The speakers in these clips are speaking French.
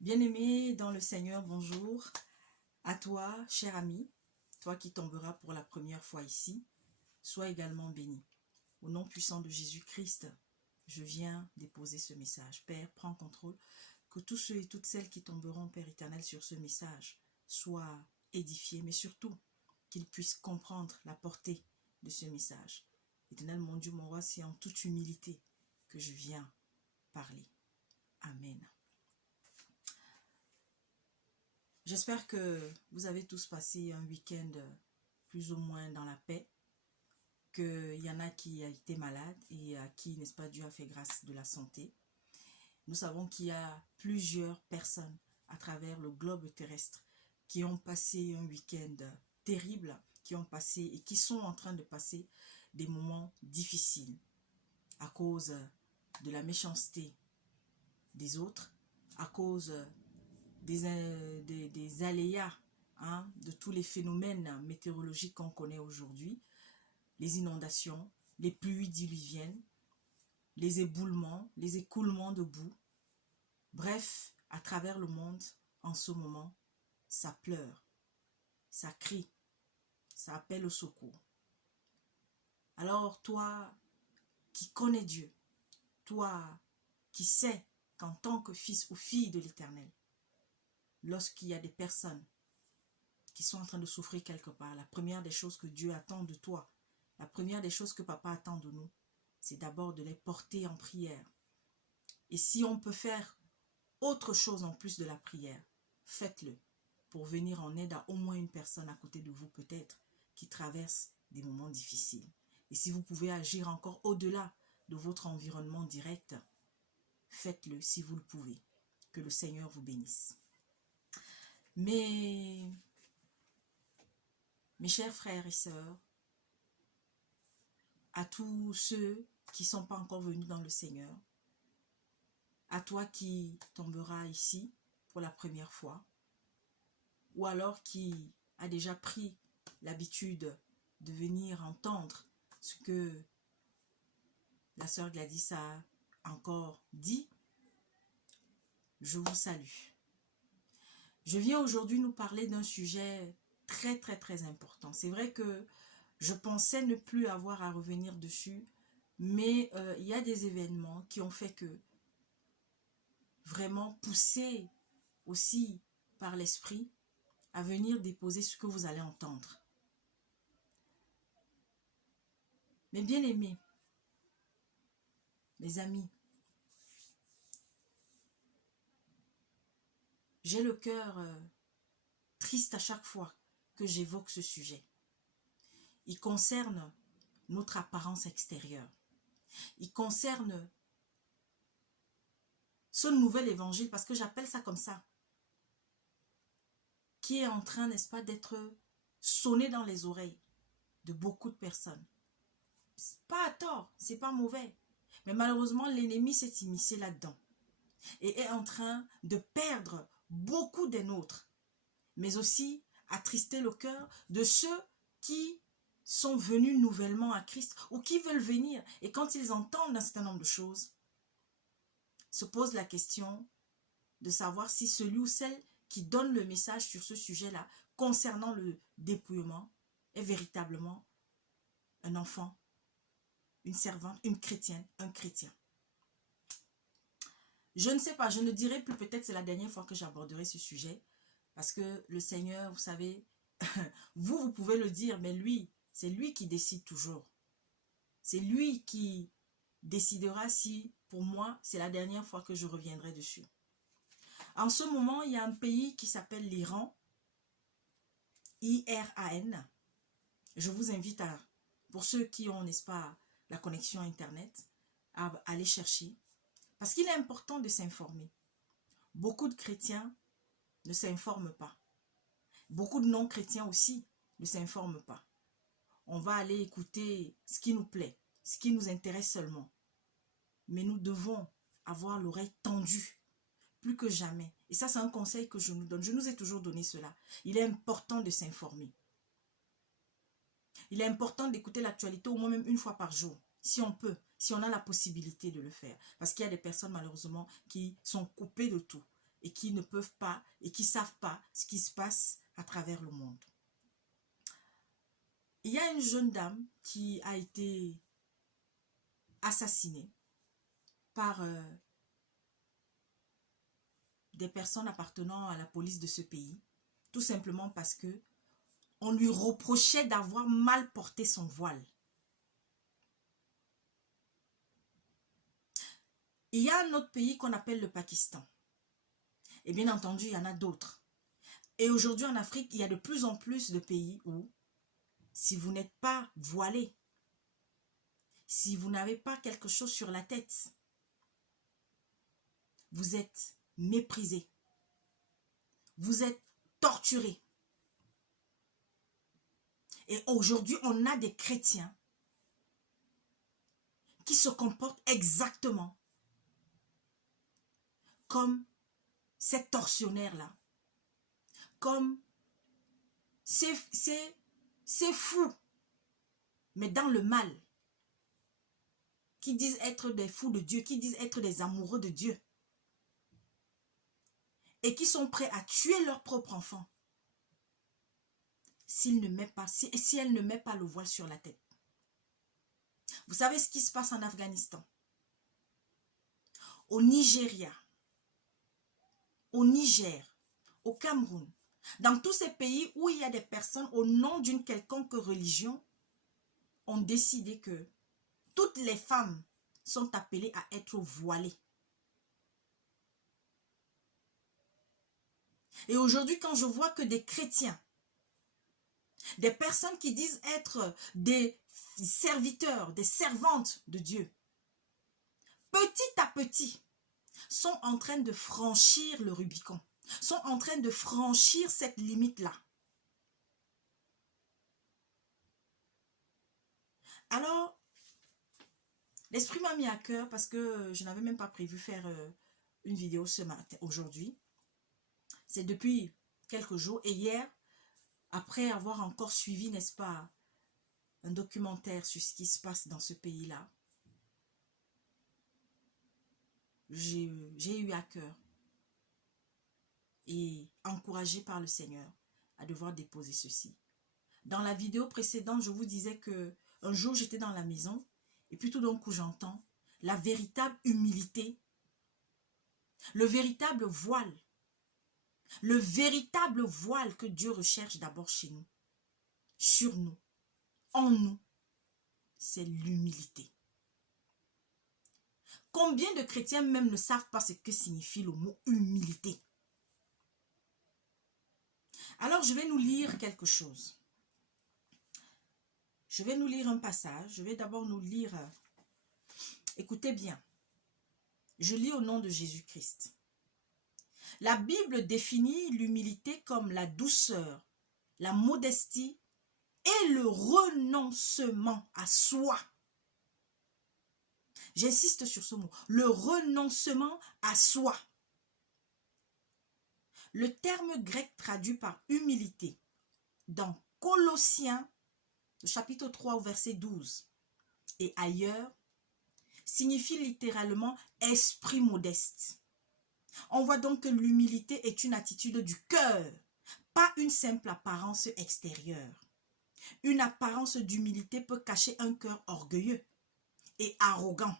Bien-aimé dans le Seigneur, bonjour. À toi, cher ami, toi qui tomberas pour la première fois ici, sois également béni. Au nom puissant de Jésus-Christ, je viens déposer ce message. Père, prends contrôle, que tous ceux et toutes celles qui tomberont, Père éternel, sur ce message soient édifiés, mais surtout qu'ils puissent comprendre la portée de ce message. Éternel, mon Dieu, mon roi, c'est en toute humilité que je viens parler. Amen. J'espère que vous avez tous passé un week-end plus ou moins dans la paix, qu'il y en a qui a été malade et à qui, n'est-ce pas, Dieu a fait grâce de la santé. Nous savons qu'il y a plusieurs personnes à travers le globe terrestre qui ont passé un week-end terrible, qui ont passé et qui sont en train de passer des moments difficiles à cause de la méchanceté des autres, à cause des aléas, de tous les phénomènes météorologiques qu'on connaît aujourd'hui, les inondations, les pluies diluviennes, les éboulements, les écoulements de boue. Bref, à travers le monde, en ce moment, ça pleure, ça crie, ça appelle au secours. Alors toi qui connais Dieu, toi qui sais qu'en tant que fils ou fille de l'Éternel, lorsqu'il y a des personnes qui sont en train de souffrir quelque part, la première des choses que Dieu attend de toi, la première des choses que papa attend de nous, c'est d'abord de les porter en prière. Et si on peut faire autre chose en plus de la prière, faites-le pour venir en aide à au moins une personne à côté de vous peut-être qui traverse des moments difficiles. Et si vous pouvez agir encore au-delà de votre environnement direct, faites-le si vous le pouvez. Que le Seigneur vous bénisse. Mais mes chers frères et sœurs, à tous ceux qui ne sont pas encore venus dans le Seigneur, à toi qui tomberas ici pour la première fois, ou alors qui a déjà pris l'habitude de venir entendre ce que la sœur Gladys a encore dit, je vous salue. Je viens aujourd'hui nous parler d'un sujet très très très important. C'est vrai que je pensais ne plus avoir à revenir dessus, mais il y a des événements qui ont fait que, vraiment poussé aussi par l'esprit, à venir déposer ce que vous allez entendre. Mes bien-aimés, mes amis, j'ai le cœur triste à chaque fois que j'évoque ce sujet. Il concerne notre apparence extérieure. Il concerne ce nouvel évangile, parce que j'appelle ça comme ça, qui est en train, n'est-ce pas, d'être sonné dans les oreilles de beaucoup de personnes. Pas à tort, c'est pas mauvais. Mais malheureusement, l'ennemi s'est immiscé là-dedans et est en train de perdre beaucoup des nôtres, mais aussi attrister le cœur de ceux qui sont venus nouvellement à Christ ou qui veulent venir. Et quand ils entendent un certain nombre de choses, se posent la question de savoir si celui ou celle qui donne le message sur ce sujet-là concernant le dépouillement est véritablement un enfant, une servante, une chrétienne, un chrétien. Je ne sais pas, je ne dirai plus, peut-être c'est la dernière fois que j'aborderai ce sujet, parce que le Seigneur, vous savez, vous pouvez le dire, mais lui, c'est lui qui décide toujours. C'est lui qui décidera si, pour moi, c'est la dernière fois que je reviendrai dessus. En ce moment, il y a un pays qui s'appelle l'Iran, IRAN. Je vous invite à, pour ceux qui ont, n'est-ce pas, la connexion Internet, à aller chercher. Parce qu'il est important de s'informer. Beaucoup de chrétiens ne s'informent pas. Beaucoup de non-chrétiens aussi ne s'informent pas. On va aller écouter ce qui nous plaît, ce qui nous intéresse seulement. Mais nous devons avoir l'oreille tendue, plus que jamais. Et ça, c'est un conseil que je nous donne. Je nous ai toujours donné cela. Il est important de s'informer. Il est important d'écouter l'actualité au moins même une fois par jour, si on peut, si on a la possibilité de le faire. Parce qu'il y a des personnes malheureusement qui sont coupées de tout et qui ne peuvent pas et qui ne savent pas ce qui se passe à travers le monde. Il y a une jeune dame qui a été assassinée par des personnes appartenant à la police de ce pays, tout simplement parce que on lui reprochait d'avoir mal porté son voile. Il y a un autre pays qu'on appelle le Pakistan. Et bien entendu, il y en a d'autres. Et aujourd'hui en Afrique, il y a de plus en plus de pays où, si vous n'êtes pas voilé, si vous n'avez pas quelque chose sur la tête, vous êtes méprisé. Vous êtes torturé. Et aujourd'hui, on a des chrétiens qui se comportent exactement comme ces tortionnaires-là. Comme ces fous, mais dans le mal, qui disent être des fous de Dieu, qui disent être des amoureux de Dieu, et qui sont prêts à tuer leur propre enfant si elle ne met pas le voile sur la tête. Vous savez ce qui se passe en Afghanistan, au Nigeria, au Niger, au Cameroun, dans tous ces pays où il y a des personnes au nom d'une quelconque religion ont décidé que toutes les femmes sont appelées à être voilées. Et aujourd'hui, quand je vois que des chrétiens, des personnes qui disent être des serviteurs, des servantes de Dieu, petit à petit, sont en train de franchir le Rubicon, sont en train de franchir cette limite-là. Alors, l'Esprit m'a mis à cœur parce que je n'avais même pas prévu faire une vidéo ce matin, aujourd'hui. C'est depuis quelques jours. Et hier, après avoir encore suivi, n'est-ce pas, un documentaire sur ce qui se passe dans ce pays-là, j'ai eu à cœur et encouragé par le Seigneur à devoir déposer ceci. Dans la vidéo précédente, je vous disais que un jour j'étais dans la maison et puis tout d'un coup j'entends la véritable humilité, le véritable voile que Dieu recherche d'abord chez nous, sur nous, en nous, c'est l'humilité. Combien de chrétiens même ne savent pas ce que signifie le mot humilité? Alors je vais nous lire quelque chose. Je vais nous lire un passage. Je vais d'abord nous lire, écoutez bien. Je lis au nom de Jésus-Christ. La Bible définit l'humilité comme la douceur, la modestie et le renoncement à soi. J'insiste sur ce mot, le renoncement à soi. Le terme grec traduit par humilité dans Colossiens, chapitre 3 au verset 12 et ailleurs, signifie littéralement esprit modeste. On voit donc que l'humilité est une attitude du cœur, pas une simple apparence extérieure. Une apparence d'humilité peut cacher un cœur orgueilleux et arrogant.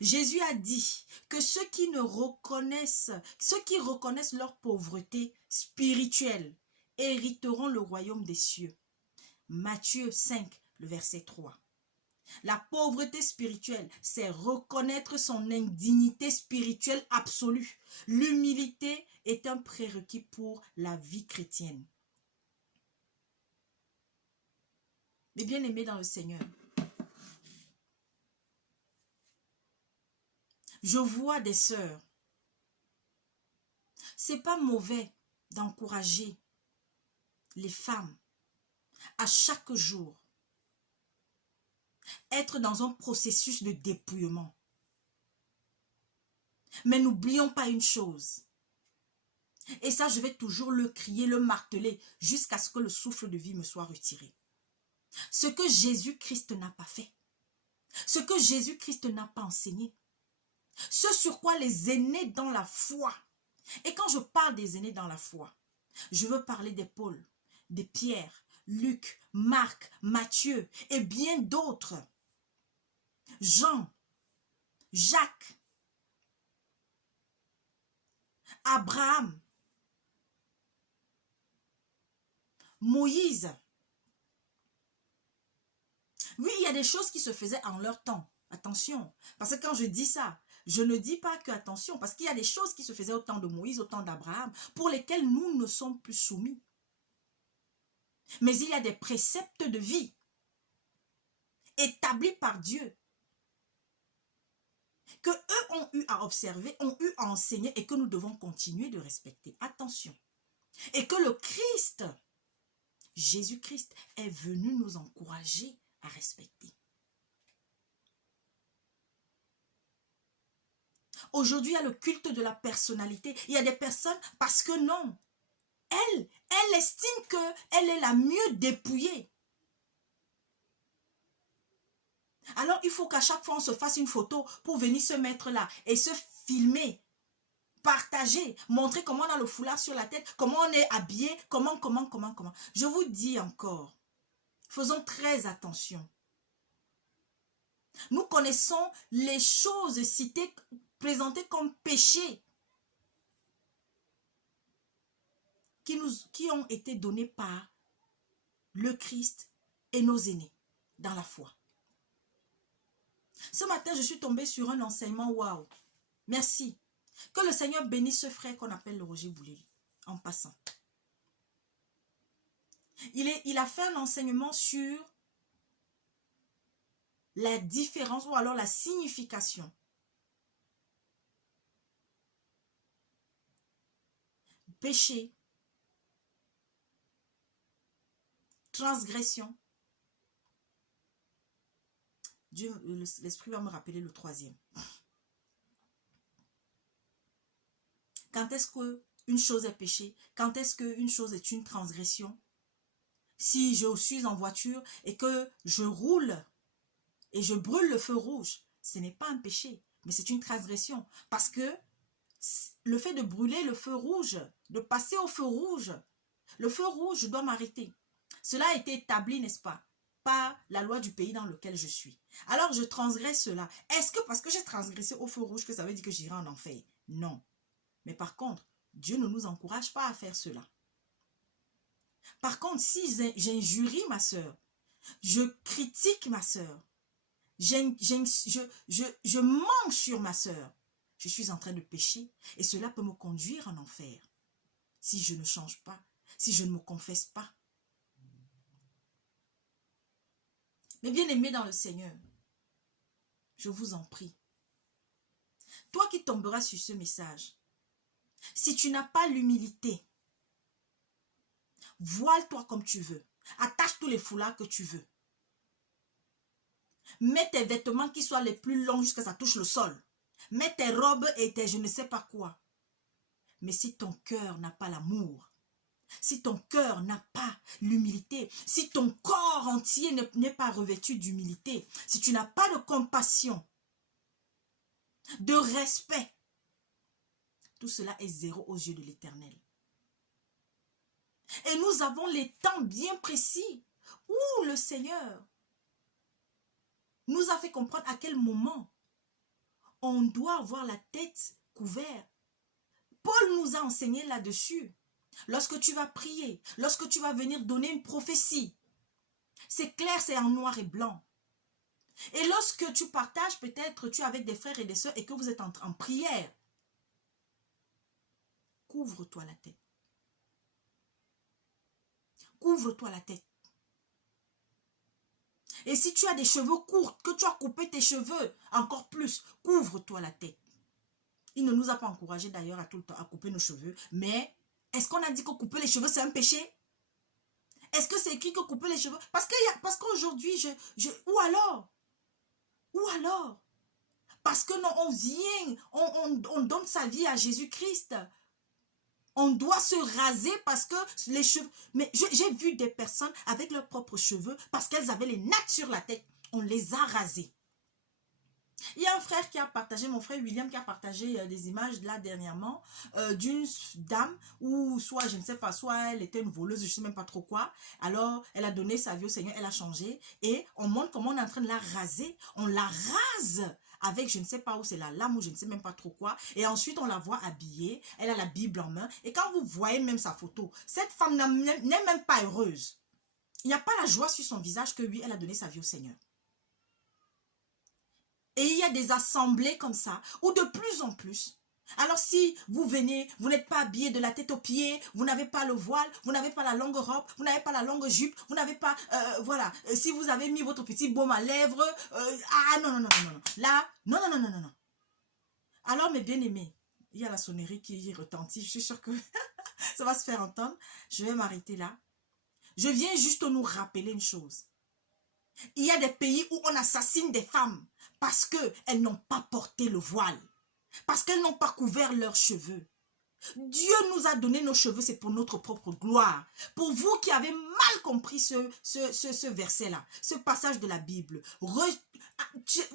Jésus a dit que ceux qui reconnaissent leur pauvreté spirituelle hériteront le royaume des cieux. Matthieu 5, le verset 3. La pauvreté spirituelle, c'est reconnaître son indignité spirituelle absolue. L'humilité est un prérequis pour la vie chrétienne. Mes bien-aimés dans le Seigneur, je vois des sœurs. C'est pas mauvais d'encourager les femmes à chaque jour être dans un processus de dépouillement. Mais n'oublions pas une chose. Et ça, je vais toujours le crier, le marteler, jusqu'à ce que le souffle de vie me soit retiré. Ce que Jésus-Christ n'a pas fait, ce que Jésus-Christ n'a pas enseigné, Ce sur quoi les aînés dans la foi. Et quand je parle des aînés dans la foi, je veux parler des Paul, des Pierre, Luc, Marc, Matthieu et bien d'autres. Jean, Jacques, Abraham, Moïse. Oui, il y a des choses qui se faisaient en leur temps. Attention, parce que quand je dis ça, je ne dis pas que attention, parce qu'il y a des choses qui se faisaient au temps de Moïse, au temps d'Abraham, pour lesquelles nous ne sommes plus soumis. Mais il y a des préceptes de vie établis par Dieu que eux ont eu à observer, ont eu à enseigner et que nous devons continuer de respecter. Attention. Et que le Christ, Jésus-Christ, est venu nous encourager à respecter. Aujourd'hui, il y a le culte de la personnalité. Il y a des personnes, parce que non, elle estime qu'elle est la mieux dépouillée. Alors, il faut qu'à chaque fois, on se fasse une photo pour venir se mettre là et se filmer, partager, montrer comment on a le foulard sur la tête, comment on est habillé, comment. Je vous dis encore, faisons très attention. Nous connaissons les choses citées, présentées comme péchés qui ont été donnés par le Christ et nos aînés dans la foi. Ce matin, je suis tombée sur un enseignement, waouh, merci. Que le Seigneur bénisse ce frère qu'on appelle le Roger Bouleli, en passant. Il a fait un enseignement sur la différence ou alors la signification péché, transgression. L'Esprit va me rappeler le troisième. Quand est-ce qu'une chose est péché? Quand est-ce qu'une chose est une transgression? Si je suis en voiture et que je roule et je brûle le feu rouge, ce n'est pas un péché, mais c'est une transgression. Parce que le fait de brûler le feu rouge, de passer au feu rouge, le feu rouge doit m'arrêter. Cela a été établi, n'est-ce pas, par la loi du pays dans lequel je suis. Alors je transgresse cela. Est-ce que parce que j'ai transgressé au feu rouge que ça veut dire que j'irai en enfer? Non. Mais par contre, Dieu ne nous encourage pas à faire cela. Par contre, si j'injurie ma soeur, je critique ma soeur, je mens sur ma soeur, je suis en train de pécher et cela peut me conduire en enfer si je ne change pas, si je ne me confesse pas. Mais bien aimé dans le Seigneur, je vous en prie, toi qui tomberas sur ce message, si tu n'as pas l'humilité, voile-toi comme tu veux, attache tous les foulards que tu veux, mets tes vêtements qui soient les plus longs jusqu'à ce que ça touche le sol, mets tes robes et tes je ne sais pas quoi. Mais si ton cœur n'a pas l'amour, si ton cœur n'a pas l'humilité, si ton corps entier n'est pas revêtu d'humilité, si tu n'as pas de compassion, de respect, tout cela est zéro aux yeux de l'Éternel. Et nous avons les temps bien précis où le Seigneur nous a fait comprendre à quel moment on doit avoir la tête couverte. Paul nous a enseigné là-dessus. Lorsque tu vas prier, lorsque tu vas venir donner une prophétie, c'est clair, c'est en noir et blanc. Et lorsque tu partages, peut-être tu es avec des frères et des sœurs et que vous êtes en prière, couvre-toi la tête. Couvre-toi la tête. Et si tu as des cheveux courts, que tu as coupé tes cheveux, encore plus, couvre-toi la tête. Il ne nous a pas encouragé d'ailleurs à tout le temps à couper nos cheveux, mais est-ce qu'on a dit que couper les cheveux c'est un péché? Est-ce que c'est écrit que couper les cheveux? Parce qu'aujourd'hui, ou alors, parce que non, on vient, on donne sa vie à Jésus-Christ. On doit se raser parce que les cheveux... Mais j'ai vu des personnes avec leurs propres cheveux parce qu'elles avaient les nattes sur la tête. On les a rasés. Il y a un frère qui a partagé, mon frère William, qui a partagé des images là dernièrement d'une dame ou soit, je ne sais pas, soit elle était une voleuse, je ne sais même pas trop quoi. Alors, elle a donné sa vie au Seigneur, elle a changé et on montre comment on est en train de la raser. On la rase avec je ne sais pas où c'est la lame ou je ne sais même pas trop quoi. Et ensuite, on la voit habillée, elle a la Bible en main. Et quand vous voyez même sa photo, cette femme n'est même pas heureuse. Il n'y a pas la joie sur son visage que oui, elle a donné sa vie au Seigneur. Et il y a des assemblées comme ça, où de plus en plus, alors si vous venez, vous n'êtes pas habillé de la tête aux pieds, vous n'avez pas le voile, vous n'avez pas la longue robe, vous n'avez pas la longue jupe, vous n'avez pas, voilà, si vous avez mis votre petit baume à lèvres, ah non, non, non, non, non, là, non, non, non, non, non, non. Alors mes bien-aimés, il y a la sonnerie qui retentit, je suis sûre que ça va se faire entendre, je vais m'arrêter là. Je viens juste nous rappeler une chose. Il y a des pays où on assassine des femmes parce qu'elles n'ont pas porté le voile, parce qu'elles n'ont pas couvert leurs cheveux. Dieu nous a donné nos cheveux, c'est pour notre propre gloire. Pour vous qui avez mal compris ce verset-là, ce passage de la Bible,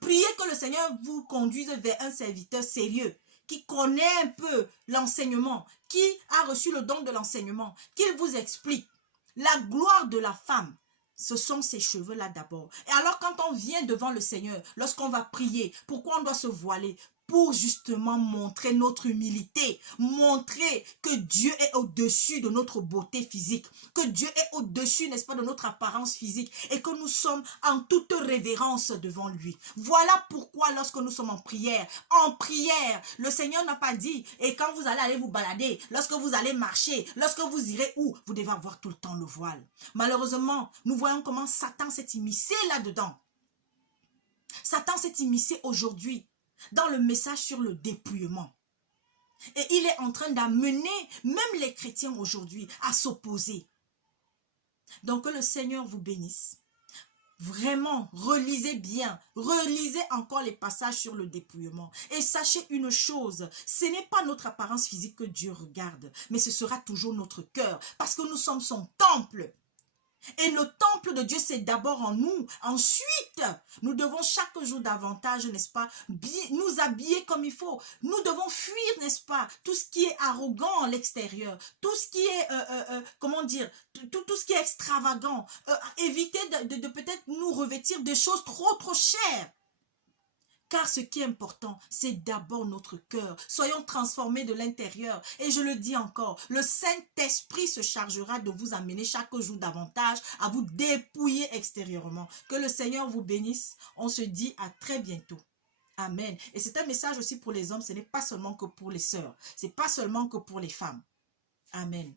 priez que le Seigneur vous conduise vers un serviteur sérieux, qui connaît un peu l'enseignement, qui a reçu le don de l'enseignement, qu'il vous explique la gloire de la femme. Ce sont ces cheveux-là d'abord. Et alors quand on vient devant le Seigneur, lorsqu'on va prier, pourquoi on doit se voiler? Pour justement montrer notre humilité, montrer que Dieu est au-dessus de notre beauté physique, que Dieu est au-dessus, n'est-ce pas, de notre apparence physique et que nous sommes en toute révérence devant lui. Voilà pourquoi lorsque nous sommes en prière, le Seigneur n'a pas dit, et quand vous allez aller vous balader, lorsque vous allez marcher, lorsque vous irez où, vous devez avoir tout le temps le voile. Malheureusement, nous voyons comment Satan s'est immiscé là-dedans. Satan s'est immiscé aujourd'hui dans le message sur le dépouillement. Et il est en train d'amener même les chrétiens aujourd'hui à s'opposer. Donc que le Seigneur vous bénisse. Vraiment, relisez bien, relisez encore les passages sur le dépouillement. Et sachez une chose, ce n'est pas notre apparence physique que Dieu regarde, mais ce sera toujours notre cœur, parce que nous sommes son temple. Et le temple de Dieu, c'est d'abord en nous. Ensuite, nous devons chaque jour davantage, n'est-ce pas, nous habiller comme il faut. Nous devons fuir, n'est-ce pas, tout ce qui est arrogant à l'extérieur, tout ce qui est, comment dire, tout ce qui est extravagant. Éviter de peut-être nous revêtir de choses trop chères. Car ce qui est important, c'est d'abord notre cœur. Soyons transformés de l'intérieur. Et je le dis encore, le Saint-Esprit se chargera de vous amener chaque jour davantage à vous dépouiller extérieurement. Que le Seigneur vous bénisse. On se dit à très bientôt. Amen. Et c'est un message aussi pour les hommes. Ce n'est pas seulement que pour les sœurs. Ce n'est pas seulement que pour les femmes. Amen.